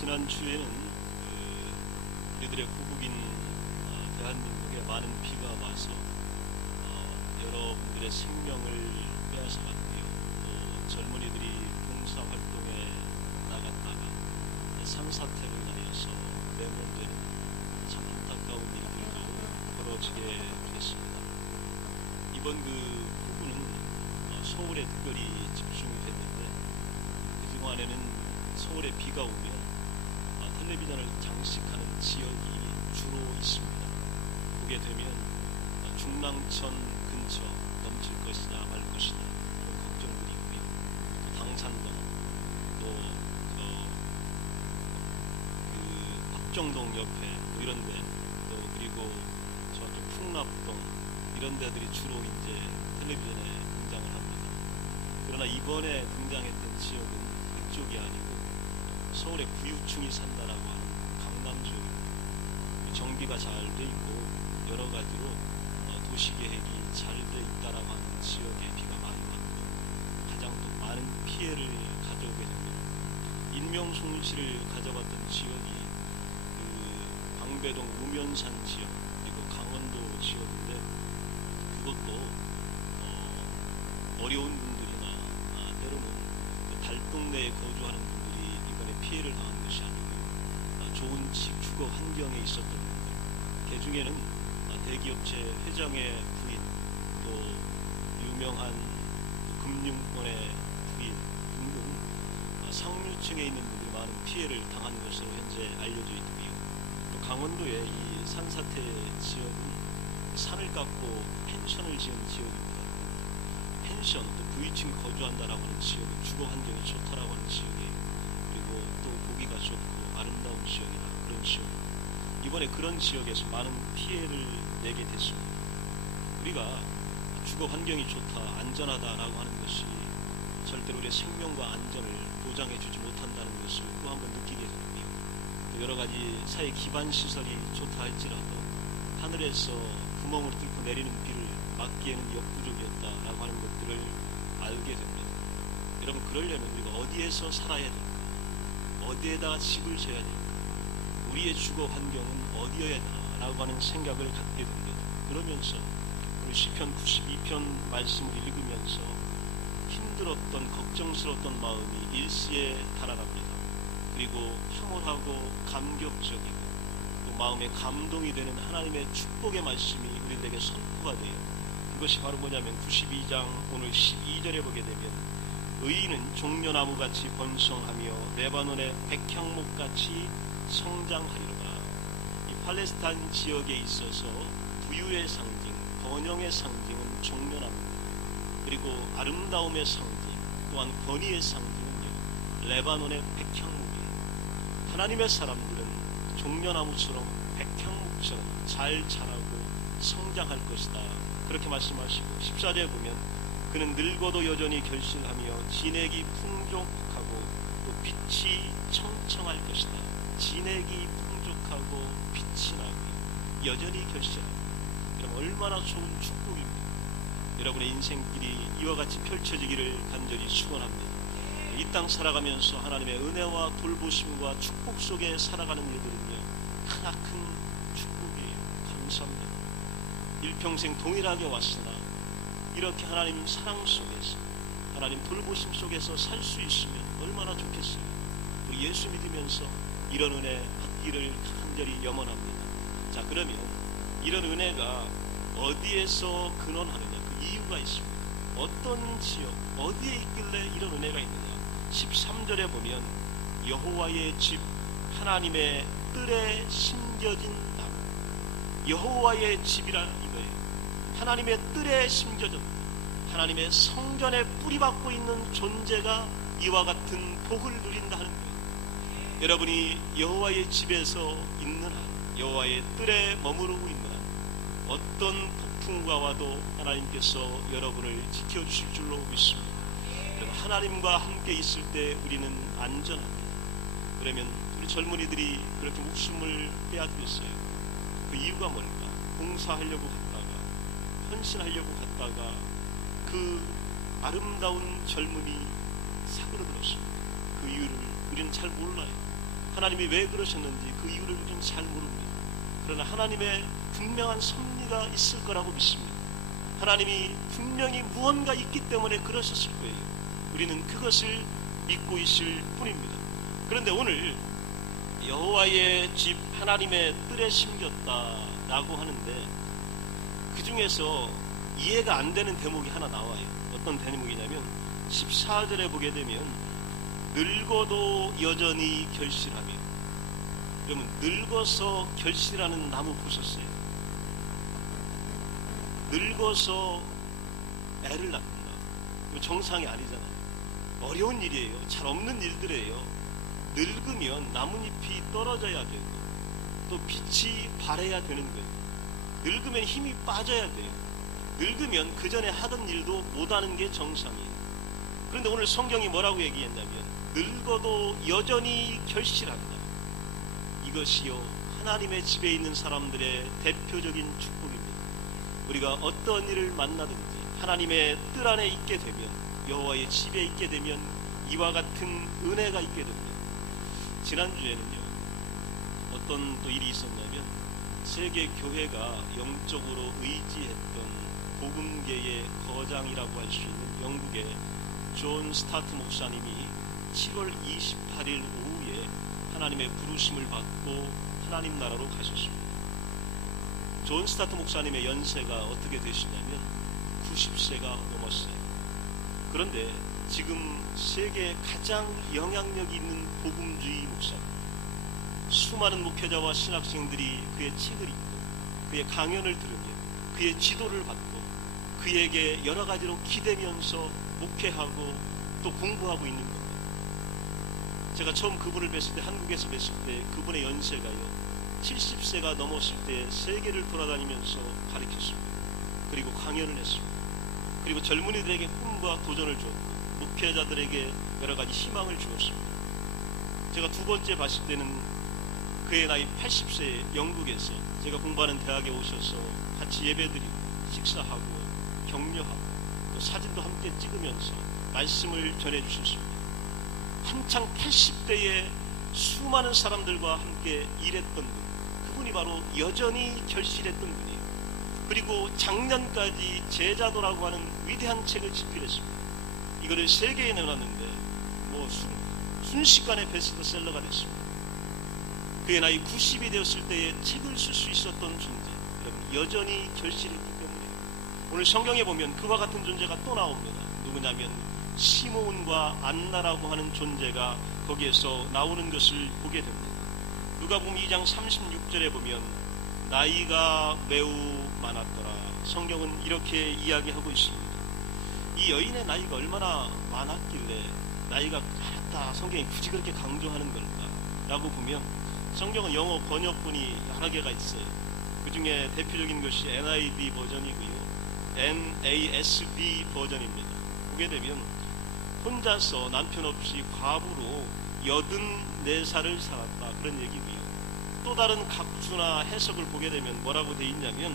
지난주에는 우리들의 고국인 대한민국에 많은 비가 와서 여러분들의 생명을 빼앗아갔고요. 또 젊은이들이 봉사활동에 나갔다가 산사태로 인하여서 매몰되는 참 안타까운 일들도 벌어지게 됐습니다. 이번 폭우는 서울에 특별히 집중이 됐는데 그동안에는 서울에 비가 오면 텔레비전을 장식하는 지역이 주로 있습니다. 보게 되면 중랑천 근처 넘칠 것이냐 말 것이냐 그런 걱정들이 있고요. 또 당산동, 또 박정동 옆에 또 이런데, 또 그리고 저쪽 풍납동 이런 데들이 주로 이제 텔레비전에 등장을 합니다. 그러나 이번에 등장했던 지역은 그쪽이 아니고 서울의 구유층이 산다라고 하는 강남 지역입니다. 정비가 잘 돼 있고 여러 가지로 도시 계획이 잘 돼 있다라고 하는 지역에 비가 많이 왔고 가장 또 많은 피해를 가져오게 됩니다. 인명 손실을 가져갔던 지역이 방배동 우면산 지역 그리고 강원도 지역인데, 그것도 어려운 분들이나 때로는 달동네에 거주하는 분들이 이번에 피해를 당한 것이 아니고요. 좋은 주거 환경에 있었던 분들, 그 중에는 대기업체 회장의 부인, 또 유명한 금융권의 부인 등등 상류층에 있는 분들이 많은 피해를 당한 것으로 현재 알려져 있고요. 또 강원도의 이 산사태 지역은 산을 깎고 펜션을 지은 지역입니다. 펜션, 또 부유층이 거주한다라고 하는 지역은 주거 환경이 좋다라고 하는 지역이에요. 그리고 또 보기가 좋고 아름다운 지역이나 그런 지역. 이번에 그런 지역에서 많은 피해를 내게 됐습니다. 우리가 주거 환경이 좋다, 안전하다라고 하는 것이 절대로 우리의 생명과 안전을 보장해 주지 못한다는 것을 또 한번 느끼게 되고요. 또 여러 가지 사회 기반 시설이 좋다 할지라도 하늘에서 구멍을 뚫고 내리는 비를 막기에는 역부족이었다라고 하는 것들을 알게 됩니다. 여러분, 그러려면 우리가 어디에서 살아야 될까? 어디에다 집을 지어야 될까? 우리의 주거 환경은 어디여야 되나라고 하는 생각을 갖게 됩니다. 그러면서 우리 시편 92편 말씀을 읽으면서 힘들었던 걱정스러웠던 마음이 일시에 달아납니다. 그리고 황홀하고 감격적이고 또 마음에 감동이 되는 하나님의 축복의 말씀이 우리들에게 선포가 돼요. 그것이 바로 뭐냐면 92장 오늘 12절에 보게 되면 의인은 종려나무같이 번성하며 레바논의 백향목같이 성장하리로다. 이 팔레스타인 지역에 있어서 부유의 상징, 번영의 상징은 종려나무입니다. 그리고 아름다움의 상징, 또한 권위의 상징은요, 레바논의 백향목이에요. 하나님의 사람들은 종려나무처럼 백향목처럼 잘 자라고 성장할 것이다, 그렇게 말씀하시고 14절에 보면 그는 늙어도 여전히 결실하며 진액이 풍족하고 또 빛이 청청할 것이다. 진액이 풍족하고 빛이 나고 여전히 결실하고. 여러분, 얼마나 좋은 축복입니다. 여러분의 인생길이 이와 같이 펼쳐지기를 간절히 축원합니다. 이 땅 살아가면서 하나님의 은혜와 돌보심과 축복 속에 살아가는 일들은요, 크나큰 축복이에요. 감사합니다. 일평생 동일하게 왔으나 이렇게 하나님 사랑 속에서, 하나님 돌보심 속에서 살 수 있으면 얼마나 좋겠어요. 우리 예수 믿으면서 이런 은혜 받기를 간절히 염원합니다. 자, 그러면 이런 은혜가 어디에서 근원하느냐, 그 이유가 있습니다. 어떤 지역, 어디에 있길래 이런 은혜가 있느냐. 13절에 보면 여호와의 집, 하나님의 뜰에 심겨진 나무. 여호와의 집이라 이거예요. 하나님의 뜰에 심겨졌다. 하나님의 성전에 뿌리박고 있는 존재가 이와 같은 복을 누린다 하는 거예요. 여러분이 여호와의 집에서 있는 한, 여호와의 뜰에 머무르고 있는 한, 어떤 폭풍과 와도 하나님께서 여러분을 지켜주실 줄로 믿습니다. 하나님과 함께 있을 때 우리는 안전합니다. 그러면 우리 젊은이들이 그렇게 목숨을 빼앗겼어요. 그 이유가 뭘까? 봉사하려고 갔다가, 헌신하려고 갔다가 그 아름다운 젊음이 사그러들었습니다. 그 이유를 우리는 잘 몰라요. 하나님이 왜 그러셨는지 그 이유를 우리는 잘 모릅니다. 그러나 하나님의 분명한 섭리가 있을 거라고 믿습니다. 하나님이 분명히 무언가 있기 때문에 그러셨을 거예요. 우리는 그것을 믿고 있을 뿐입니다. 그런데 오늘 여호와의 집 하나님의 뜰에 심겼다라고 하는데 그 중에서 이해가 안 되는 대목이 하나 나와요. 어떤 대목이냐면 14절에 보게 되면 늙어도 여전히 결실하며, 그러면 늙어서 결실하는 나무 보셨어요? 늙어서 애를 낳는다. 이거 정상이 아니잖아요. 어려운 일이에요. 잘 없는 일들이에요. 늙으면 나뭇잎이 떨어져야 되고 또 빛이 발해야 되는 거예요. 늙으면 힘이 빠져야 돼요. 늙으면 그 전에 하던 일도 못하는 게 정상이에요. 그런데 오늘 성경이 뭐라고 얘기했냐면 늙어도 여전히 결실한다. 이것이요 하나님의 집에 있는 사람들의 대표적인 축복입니다. 우리가 어떤 일을 만나든지 하나님의 뜰 안에 있게 되면, 여호와의 집에 있게 되면 이와 같은 은혜가 있게 됩니다. 지난주에는요 어떤 또 일이 있었냐면 세계 교회가 영적으로 의지했던 복음계의 거장이라고 할 수 있는 영국의 존 스타트 목사님이 7월 28일 오후에 하나님의 부르심을 받고 하나님 나라로 가셨습니다. 존 스타트 목사님의 연세가 어떻게 되시냐면 90세가 넘었어요. 그런데 지금 세계에 가장 영향력 있는 복음주의 목사님, 수많은 목회자와 신학생들이 그의 책을 읽고 그의 강연을 들으며 그의 지도를 받고 그에게 여러 가지로 기대면서 목회하고 또 공부하고 있는 겁니다. 제가 처음 그분을 뵀을 때, 한국에서 뵀을 때 그분의 연세가요 70세가 넘었을 때 세계를 돌아다니면서 가르쳤습니다. 그리고 강연을 했습니다. 그리고 젊은이들에게 꿈과 도전을 주었고 목회자들에게 여러 가지 희망을 주었습니다. 제가 두 번째 봤을 때는 그의 나이 80세에 영국에서 제가 공부하는 대학에 오셔서 같이 예배드리고 식사하고 격려하고 또 사진도 함께 찍으면서 말씀을 전해주셨습니다. 한창 80대에 수많은 사람들과 함께 일했던 분, 그분이 바로 여전히 결실했던 분이에요. 그리고 작년까지 제자도라고 하는 위대한 책을 집필했습니다. 이거를 세계에 내놨는데 뭐 순식간에 베스트셀러가 됐습니다. 그의 나이 90이 되었을 때에 책을 쓸 수 있었던 존재, 여러분 여전히 결실했기 때문에 오늘 성경에 보면 그와 같은 존재가 또 나옵니다. 누구냐면 시몬과 안나라고 하는 존재가 거기에서 나오는 것을 보게 됩니다. 누가복음 2장 36절에 보면 나이가 매우 많았더라. 성경은 이렇게 이야기하고 있습니다. 이 여인의 나이가 얼마나 많았길래 나이가 많았다 성경이 굳이 그렇게 강조하는 걸까 라고 보면 성경은 영어 번역본이 여러 개가 있어요. 그 중에 대표적인 것이 NIV 버전이고요 NASB 버전입니다. 보게 되면 혼자서 남편 없이 과부로 84살을 살았다 그런 얘기고요. 또 다른 각주나 해석을 보게 되면 뭐라고 돼 있냐면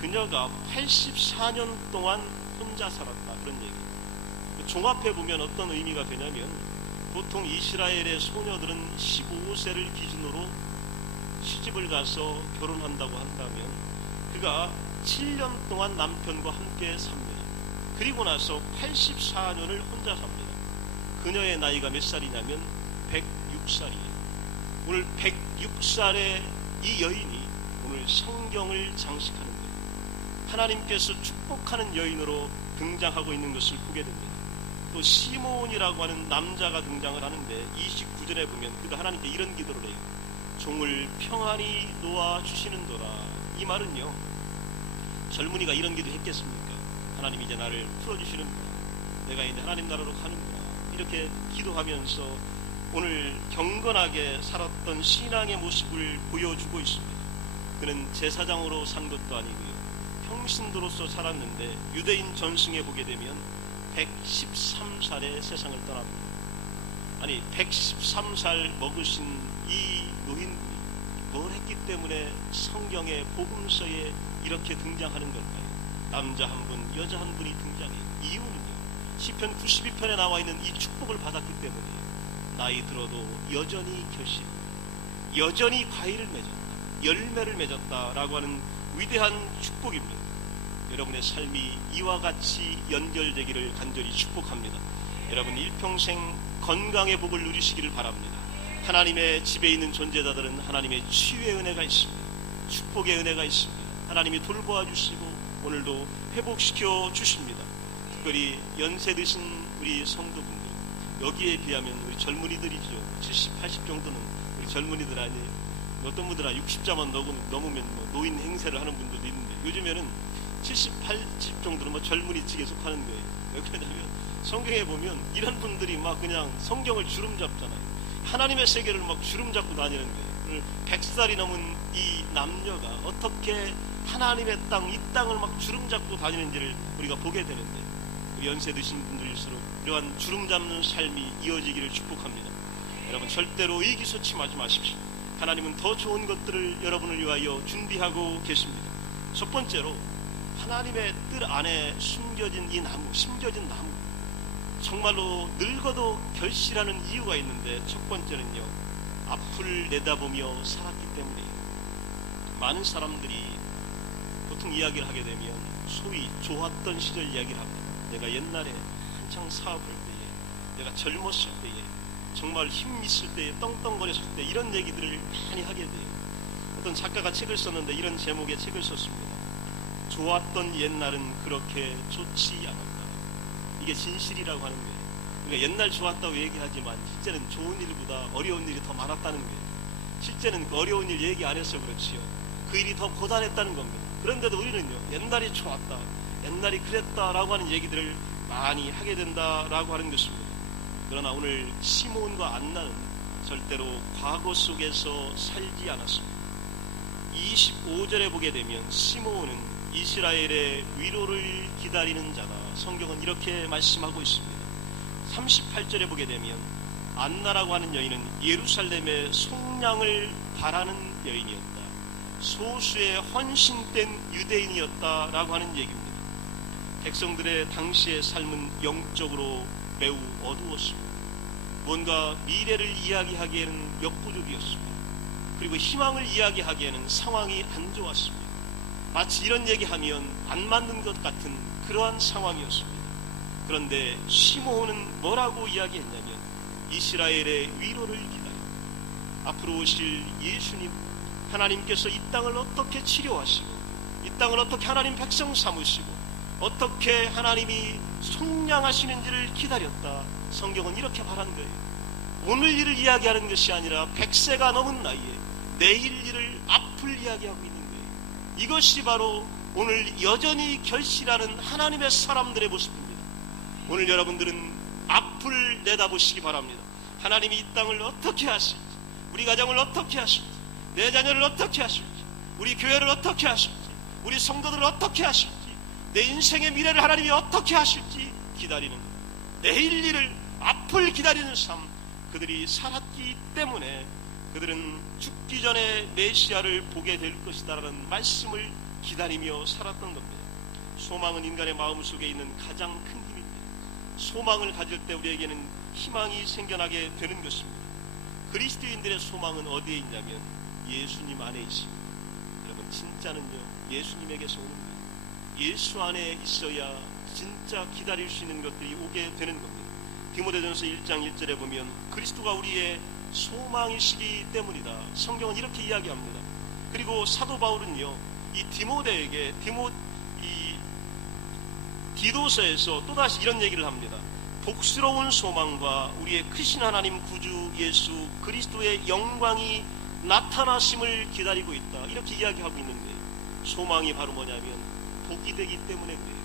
그녀가 84년 동안 혼자 살았다 그런 얘기. 종합해 보면 어떤 의미가 되냐면 보통 이스라엘의 소녀들은 15세를 기준으로 시집을 가서 결혼한다고 한다면 그가 7년 동안 남편과 함께 삽니다. 그리고 나서 84년을 혼자 삽니다. 그녀의 나이가 몇 살이냐면 106살이에요. 오늘 106살의 이 여인이 오늘 성경을 장식하는 거예요. 하나님께서 축복하는 여인으로 등장하고 있는 것을 보게 됩니다. 또 시몬이라고 하는 남자가 등장을 하는데 29절에 보면 그가 하나님께 이런 기도를 해요. 종을 평안히 놓아주시는도다. 이 말은요 젊은이가 이런 기도 했겠습니까? 하나님 이제 나를 풀어주시는구나. 내가 이제 하나님 나라로 가는구나. 이렇게 기도하면서 오늘 경건하게 살았던 신앙의 모습을 보여주고 있습니다. 그는 제사장으로 산 것도 아니고요. 평신도로서 살았는데 유대인 전승에 보게 되면 113살에 세상을 떠납니다. 아니 113살 먹으신 이 노인분이 뭘 했기 때문에 성경의 복음서에 이렇게 등장하는 걸까요? 남자 한 분, 여자 한 분이 등장해요. 이유는요 시편 92편에 나와 있는 이 축복을 받았기 때문이에요. 나이 들어도 여전히 결실, 여전히 과일을 맺었다, 열매를 맺었다라고 하는 위대한 축복입니다. 여러분의 삶이 이와 같이 연결되기를 간절히 축복합니다. 여러분 일평생 건강의 복을 누리시기를 바랍니다. 하나님의 집에 있는 존재자들은 하나님의 치유의 은혜가 있습니다. 축복의 은혜가 있습니다. 하나님이 돌보아 주시고 오늘도 회복시켜 주십니다. 특별히 연세 드신 우리 성도분들, 여기에 비하면 우리 젊은이들이죠. 70, 80 정도는 우리 젊은이들 아니에요. 어떤 분들은 60자만 넘으면 노인 행세를 하는 분들도 있는데, 요즘에는 70, 80 정도는 젊은이 측에 속하는 거예요. 왜 그러냐면 성경에 보면 이런 분들이 막 그냥 성경을 주름 잡잖아요. 하나님의 세계를 막 주름 잡고 다니는 거예요. 오늘 100살이 넘은 이 남녀가 어떻게 하나님의 땅, 이 땅을 막 주름 잡고 다니는지를 우리가 보게 되는데, 우리 연세 드신 분들일수록 이러한 주름 잡는 삶이 이어지기를 축복합니다. 여러분 절대로 의기소침하지 마십시오. 하나님은 더 좋은 것들을 여러분을 위하여 준비하고 계십니다. 첫 번째로 하나님의 뜻 안에 숨겨진 이 나무, 심겨진 나무, 정말로 늙어도 결실하는 이유가 있는데, 첫 번째는요, 앞을 내다보며 살았기 때문이에요. 많은 사람들이 보통 이야기를 하게 되면 소위 좋았던 시절 이야기를 합니다. 내가 옛날에 한창 사업할 때에, 내가 젊었을 때에, 정말 힘 있을 때에, 떵떵거렸을 때, 이런 얘기들을 많이 하게 돼요. 어떤 작가가 책을 썼는데 이런 제목의 책을 썼습니다. 좋았던 옛날은 그렇게 좋지 않았다. 이게 진실이라고 하는 거예요. 그러니까 옛날 좋았다고 얘기하지만 실제는 좋은 일보다 어려운 일이 더 많았다는 거예요. 실제는 그 어려운 일 얘기 안 해서 그렇지요, 그 일이 더 고단했다는 겁니다. 그런데도 우리는요, 옛날이 좋았다, 옛날이 그랬다라고 하는 얘기들을 많이 하게 된다라고 하는 것입니다. 그러나 오늘 시므온과 안나는 절대로 과거 속에서 살지 않았습니다. 25절에 보게 되면 시므온은 이스라엘의 위로를 기다리는 자다. 성경은 이렇게 말씀하고 있습니다. 38절에 보게 되면 안나라고 하는 여인은 예루살렘의 속량을 바라는 여인이었다. 소수의 헌신된 유대인이었다라고 하는 얘기입니다. 백성들의 당시의 삶은 영적으로 매우 어두웠습니다. 뭔가 미래를 이야기하기에는 역부족이었습니다. 그리고 희망을 이야기하기에는 상황이 안 좋았습니다. 마치 이런 얘기하면 안 맞는 것 같은 그러한 상황이었습니다. 그런데 시므온은 뭐라고 이야기했냐면 이스라엘의 위로를 기다려 앞으로 오실 예수님, 하나님께서 이 땅을 어떻게 치료하시고 이 땅을 어떻게 하나님 백성 삼으시고 어떻게 하나님이 속량하시는지를 기다렸다. 성경은 이렇게 말한 거예요. 오늘 일을 이야기하는 것이 아니라 100세가 넘은 나이에 내일 일을, 앞을 이야기하고 있는 거예요. 이것이 바로 오늘 여전히 결실하는 하나님의 사람들의 모습입니다. 오늘 여러분들은 앞을 내다보시기 바랍니다. 하나님이 이 땅을 어떻게 하실지, 우리 가정을 어떻게 하실지, 내 자녀를 어떻게 하실지, 우리 교회를 어떻게 하실지, 우리 성도들을 어떻게 하실지, 내 인생의 미래를 하나님이 어떻게 하실지 기다리는, 내일 일을, 앞을 기다리는 삶, 그들이 살았기 때문에 그들은 죽기 전에 메시아를 보게 될 것이다라는 말씀을 기다리며 살았던 겁니다. 소망은 인간의 마음속에 있는 가장 큰 힘입니다. 소망을 가질 때 우리에게는 희망이 생겨나게 되는 것입니다. 그리스도인들의 소망은 어디에 있냐면 예수님 안에 있습니다. 여러분 진짜는요, 예수님에게서 오는 거예요. 예수 안에 있어야 진짜 기다릴 수 있는 것들이 오게 되는 겁니다. 디모데전서 1장 1절에 보면 그리스도가 우리의 소망이시기 때문이다. 성경은 이렇게 이야기합니다. 그리고 사도 바울은요, 이 디모데에게 디도서에서 또다시 이런 얘기를 합니다. 복스러운 소망과 우리의 크신 하나님 구주 예수 그리스도의 영광이 나타나심을 기다리고 있다. 이렇게 이야기하고 있는 거예요. 소망이 바로 뭐냐면 복이 되기 때문에 그래요.